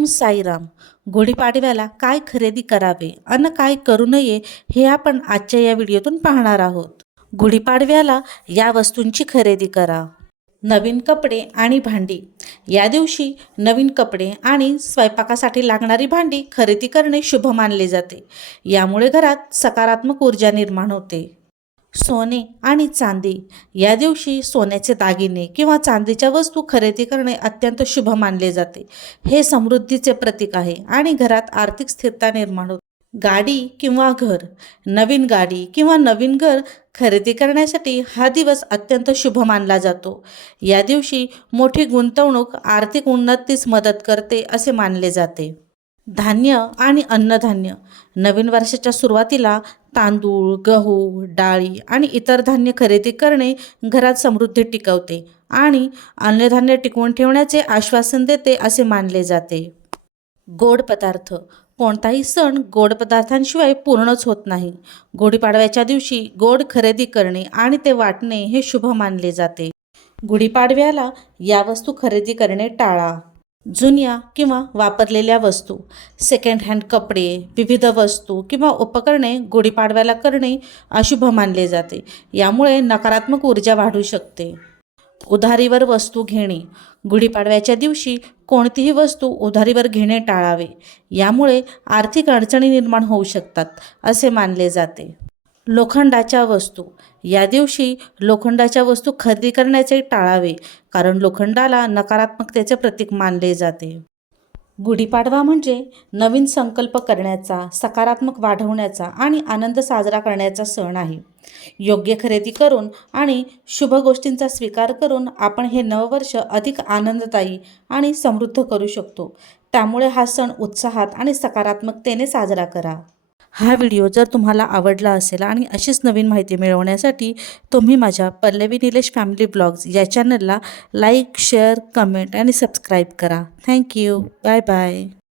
ओम साईराम. गुढीपाडव्याला काय खरेदी करावे आणि काय करू नये हे आपण आजच्या या व्हिडिओतून पाहणार आहोत. गुढीपाडव्याला या वस्तूंची खरेदी करा. नवीन कपडे आणि भांडी. या दिवशी नवीन कपडे आणि स्वयंपाकासाठी लागणारी भांडी खरेदी करणे शुभ मानले जाते. यामुळे घरात सकारात्मक ऊर्जा निर्माण होते. सोने आणि चांदी. या दिवशी सोन्याचे दागिने किंवा चांदीच्या वस्तू खरेदी करणे अत्यंत शुभ मानले जाते. हे समृद्धीचे प्रतीक आहे आणि घरात आर्थिक स्थिरता निर्माण होते. गाडी किंवा घर नवीन गाडी किंवा नवीन घर खरेदी करण्यासाठी हा दिवस अत्यंत शुभ मानला जातो. या दिवशी मोठी गुंतवणूक आर्थिक उन्नतीस मदत करते असे मानले जाते. धान्य आणि अन्नधान्य. नवीन वर्षाच्या सुरुवातीला तांदूळ गहू डाळी आणि इतर धान्य खरेदी करणे घरात समृद्धी टिकवते आणि अन्नधान्य टिकवून ठेवण्याचे आश्वासन देते असे मानले जाते. गोड पदार्थ. कोणताही सण गोड पदार्थांशिवाय पूर्णच होत नाही. गुढीपाडव्याच्या दिवशी गोड खरेदी करणे आणि ते वाटणे हे शुभ मानले जाते. गुढीपाडव्याला या वस्तू खरेदी करणे टाळा. जुन्या किंवा वापरलेल्या वस्तू सेकंड हँड कपडे विविध वस्तू किंवा उपकरणे गुढीपाडव्याला करणे अशुभ मानले जाते. यामुळे नकारात्मक ऊर्जा वाढू शकते. उधारीवर वस्तू घेणे गुढीपाडव्याच्या दिवशी कोणतीही वस्तू उधारीवर घेणे टाळावे. यामुळे आर्थिक अडचणी निर्माण होऊ शकतात असे मानले जाते. लोखंडाच्या वस्तू. या दिवशी लोखंडाच्या वस्तू खरेदी करण्याचे टाळावे कारण लोखंडाला नकारात्मकतेचे प्रतीक मानले जाते. गुढीपाडवा म्हणजे नवीन संकल्प करण्याचा सकारात्मक वाढवण्याचा आणि आनंद साजरा करण्याचा सण आहे. योग्य खरेदी करून आणि शुभ गोष्टींचा स्वीकार करून आपण हे नववर्ष अधिक आनंददायी आणि समृद्ध करू शकतो. त्यामुळे हा सण उत्साहात आणि सकारात्मकतेने साजरा करा. हा व्हिडिओ जर तुम्हाला आवडला असेल आणि अशीच नवीन माहिती मिळवण्यासाठी तुम्ही माझ्या पल्लवी निलेश फॅमिली ब्लॉग्स या चॅनलला लाईक शेअर कमेंट आणि सबस्क्राईब करा. Thank you bye bye